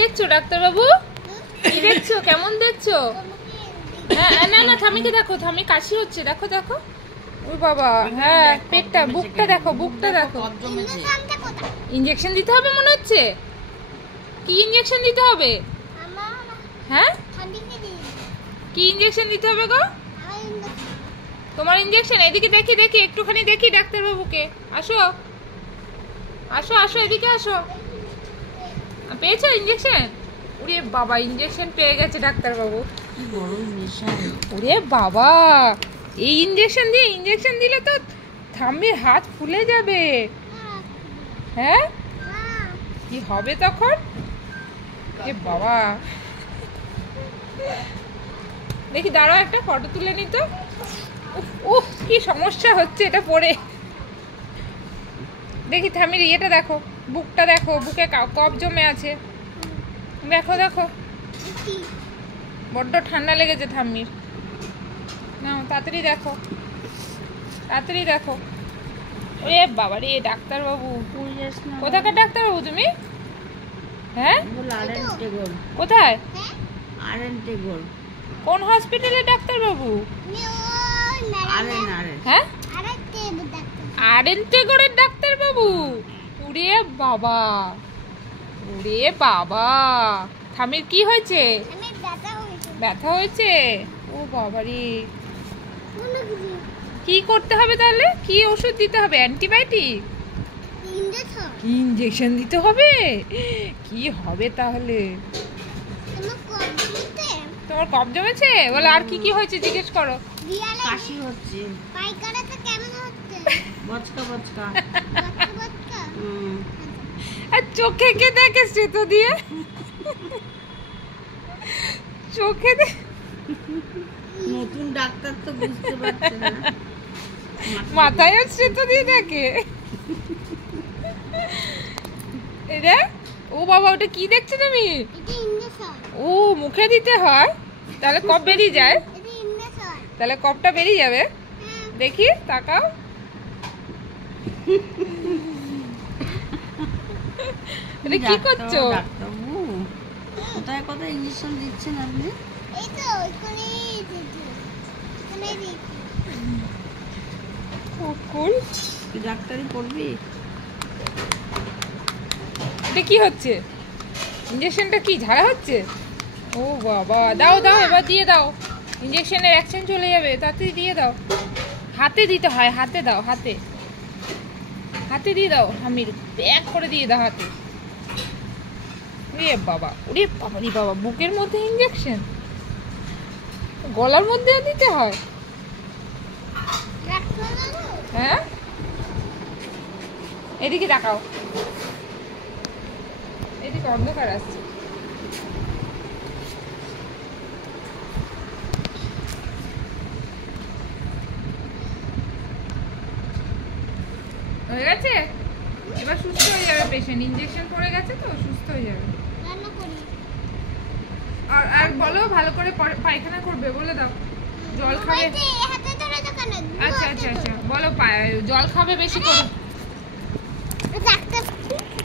দেখছো ডাক্তার বাবু? কি দেখছো? কেমন দেখছো? হ্যাঁ না না, থামিকে দেখো, থামি কাশি হচ্ছে, দেখো দেখো। ও বাবা, হ্যাঁ পেটটা, বুকটা দেখো, বুকটা দেখো। ইনজেকশন দিতে হবে মনে হচ্ছে। কি ইনজেকশন দিতে হবে? হ্যাঁ কি ইনজেকশন দিতে হবে গো? তোমার ইনজেকশন? এদিকে দেখি দেখি, একটুখানি দেখি ডাক্তার বাবুকে। আসো আসো আসো, এদিকে আসো। পেয়েছো ইনজেকশন? ওরে বাবা, ইনজেকশন পেয়ে গেছে ডাক্তার বাবু। ওরে বাবা, এই ইনজেকশন দিলে তো থাম্মির হাত ফুলে যাবে। হ্যাঁ কি হবে তখন? এ বাবা, দেখি দাঁড়াও, একটা ফটো তুলে নি তো। উফ কি সমস্যা হচ্ছে এটা পরে। দেখি থামির ইয়েটা দেখো, বুকটা দেখো, বুকে কফ জমে আছে। দেখো দেখো, বড্ড ঠান্ডা লেগেছে থাম্মির। নাও তাড়াতাড়ি দেখো, তাড়াতাড়ি দেখো। ওরে বাবা রে ডাক্তার বাবু, কোথাকার ডাক্তার বাবু তুমি? হ্যাঁ কোথায়? কোন হসপিটালে ডাক্তার বাবু? হ্যাঁ আরেন্টেগরের ডাক্তার বাবু। ওরে বাবা, ওরে বাবা, থামির কি হয়েছে? ব্যথা হয়েছে? ও বাবা রে, কি করতে হবে তাহলে? কি ওষুধ দিতে হবে? অ্যান্টিবায়োটিক? ইনজেকশন দিতে হবে? কি হবে তাহলে? তোমার কফ জমেছে? বলে আর কি কি হয়েছে জিজ্ঞেস করো। কাশি হচ্ছে, পায়খানাটা কেমন হচ্ছে? বচকা বচকা। আর চোখে কে দেখে সেতো দিয়ে? চোখে নতুন ডাক্তার তো বুঝতে পারছে না, মাথায় সেতো দিয়ে দেখে। এটা ও বাবা, ওটা কি দেখছো তুমি? ও মুখে দিতে হয়, তাহলে কফ বেরিয়ে যায়? তাহলে কফটা বেরিয়ে যাবে। দেখি তাকাও। এটা কি করছো? কোথায় কোথায় ইনজেকশন দিচ্ছেন আপনি? এই তো কুল ডাক্তারি পড়বি? এটা কি হচ্ছে? ইনজেকশনটা কি ঝাড়া হচ্ছে? ও বাবা, দাও দাও, এবার দিয়ে দাও। ইনজেকশনের অ্যাকশন চলে যাবে, তাড়াতাড়ি দিয়ে দাও। হাতে দিতে হয়, হাতে দাও, হাতে হাতে দিয়ে দাও। হামির প্যাক করে দিয়ে দাও হাতে। ওরে বাবা, ওরে বাবা রে বাবা, বুকের মধ্যে ইনজেকশন, গলার মধ্যে দিতে হয়? হ্যাঁ এদিকে তাকাও, এদিকে অন্ধকার আসছে। হয়ে গেছে, এবার সুস্থ হয়ে যাবে পেশেন্ট। ইনজেকশন পড়ে গেছে তো, সুস্থ হয়ে যাবে। আর বলো, ভালো করে পায়খানা করবে বলে দাও। জল খাবে। আচ্ছা আচ্ছা আচ্ছা, বলো জল খাবে বেশি করে।